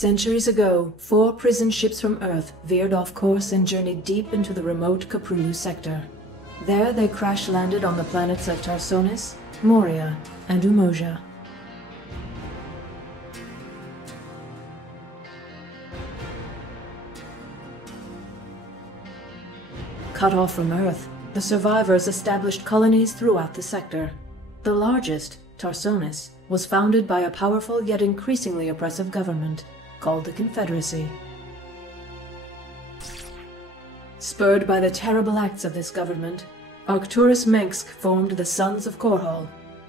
Centuries ago, 4 prison ships from Earth veered off course and journeyed deep into the remote Caprulu sector. There they crash-landed on the planets of Tarsonis, Moria, and Umoja. Cut off from Earth, the survivors established colonies throughout the sector. The largest, Tarsonis, was founded by a powerful yet increasingly oppressive government called the Confederacy. Spurred by the terrible acts of this government, Arcturus Mengsk formed the Sons of Korhal.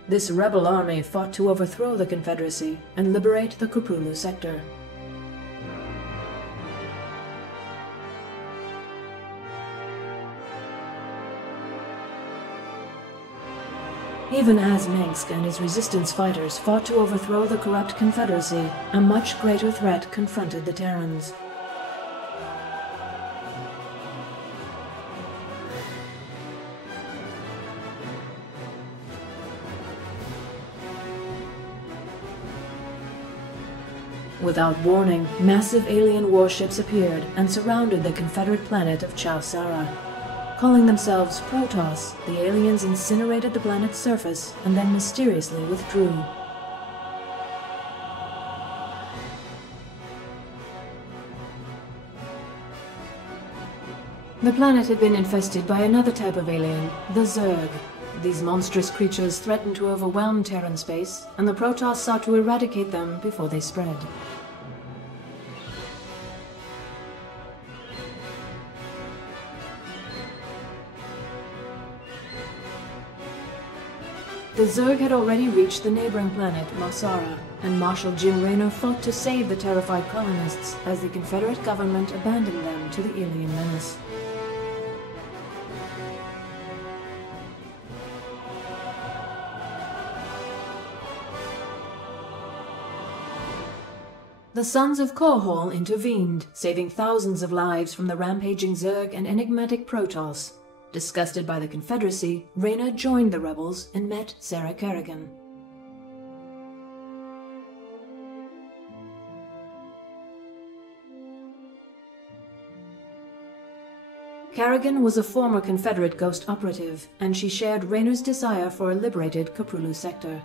This rebel army fought to overthrow the Confederacy and liberate the Caprulu sector. Even as Mengsk and his resistance fighters fought to overthrow the corrupt Confederacy, a much greater threat confronted the Terrans. Without warning, massive alien warships appeared and surrounded the Confederate planet of Chau-Sara. Calling themselves Protoss, the aliens incinerated the planet's surface and then mysteriously withdrew. The planet had been infested by another type of alien, the Zerg. These monstrous creatures threatened to overwhelm Terran space, and the Protoss sought to eradicate them before they spread. The Zerg had already reached the neighboring planet, Marsara, and Marshal Jim Raynor fought to save the terrified colonists as the Confederate government abandoned them to the alien menace. The Sons of Korhal intervened, saving thousands of lives from the rampaging Zerg and enigmatic Protoss. Disgusted by the Confederacy, Raynor joined the rebels and met Sarah Kerrigan. Kerrigan was a former Confederate ghost operative, and she shared Raynor's desire for a liberated Caprulu sector.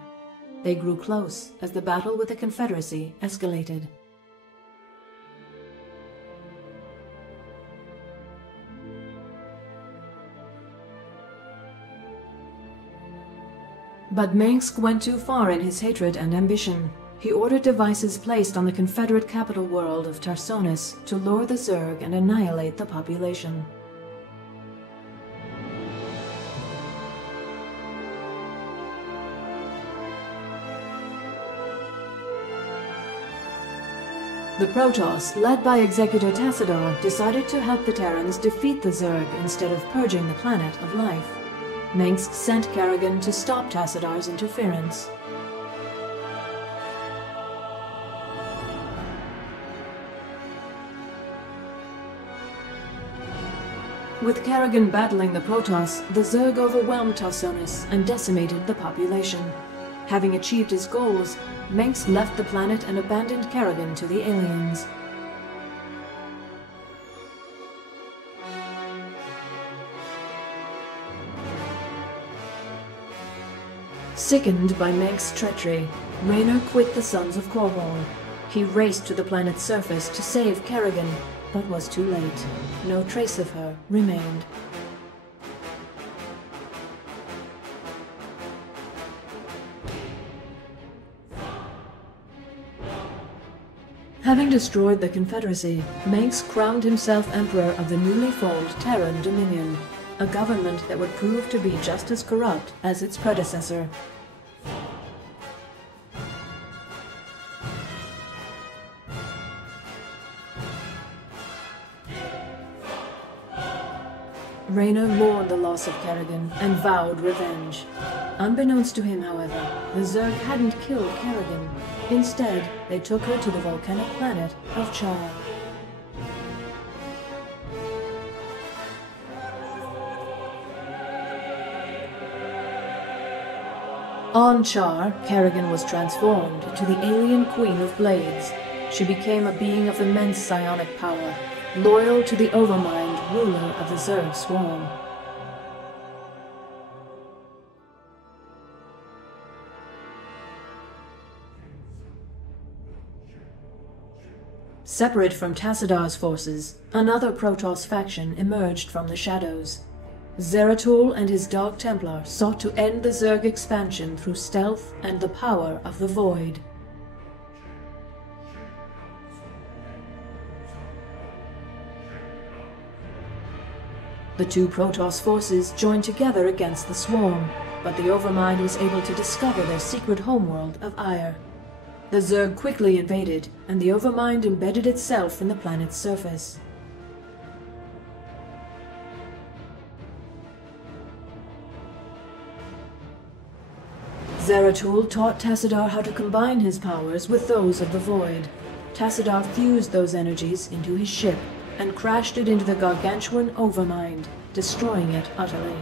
They grew close as the battle with the Confederacy escalated. But Mengsk went too far in his hatred and ambition. He ordered devices placed on the Confederate capital world of Tarsonis to lure the Zerg and annihilate the population. The Protoss, led by Executor Tassadar, decided to help the Terrans defeat the Zerg instead of purging the planet of life. Mengsk sent Kerrigan to stop Tassadar's interference. With Kerrigan battling the Protoss, the Zerg overwhelmed Tarsonis and decimated the population. Having achieved his goals, Mengsk left the planet and abandoned Kerrigan to the aliens. Sickened by Mengsk's treachery, Raynor quit the Sons of Korhal. He raced to the planet's surface to save Kerrigan, but was too late. No trace of her remained. Having destroyed the Confederacy, Mengsk crowned himself Emperor of the newly formed Terran Dominion, a government that would prove to be just as corrupt as its predecessor. Raynor mourned the loss of Kerrigan and vowed revenge. Unbeknownst to him, however, the Zerg hadn't killed Kerrigan. Instead, they took her to the volcanic planet of Char. On Char, Kerrigan was transformed to the alien Queen of Blades. she became a being of immense psionic power, loyal to the Overmind, ruler of the Zerg Swarm. Separate from Tassadar's forces, another Protoss faction emerged from the shadows. Zeratul and his Dark Templar sought to end the Zerg expansion through stealth and the power of the Void. The two Protoss forces joined together against the Swarm, but the Overmind was able to discover their secret homeworld of Ire. The Zerg quickly invaded, and the Overmind embedded itself in the planet's surface. Zeratul taught Tassadar how to combine his powers with those of the Void. Tassadar fused those energies into his ship, and crashed it into the gargantuan Overmind, destroying it utterly.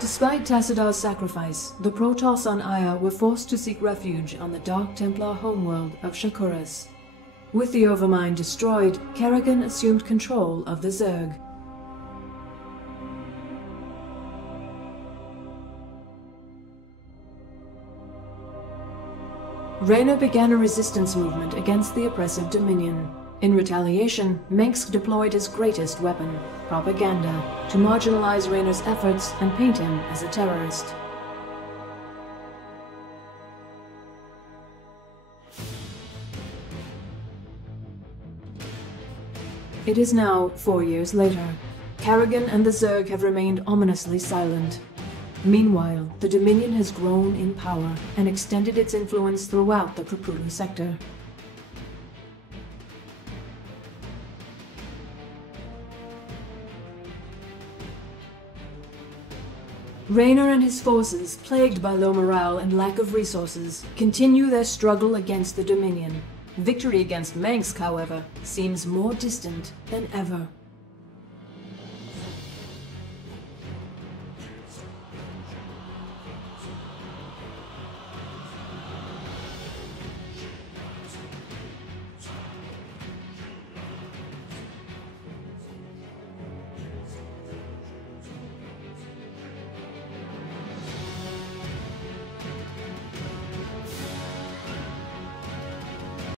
Despite Tassadar's sacrifice, the Protoss on Aya were forced to seek refuge on the Dark Templar homeworld of Shakuras. With the Overmind destroyed, Kerrigan assumed control of the Zerg. Raynor began a resistance movement against the oppressive Dominion. In retaliation, Mengsk deployed his greatest weapon, propaganda, to marginalize Raynor's efforts and paint him as a terrorist. It is now 4 years later. Kerrigan and the Zerg have remained ominously silent. Meanwhile, the Dominion has grown in power and extended its influence throughout the Prapulu sector. Raynor and his forces, plagued by low morale and lack of resources, continue their struggle against the Dominion. Victory against Mengsk, however, seems more distant than ever.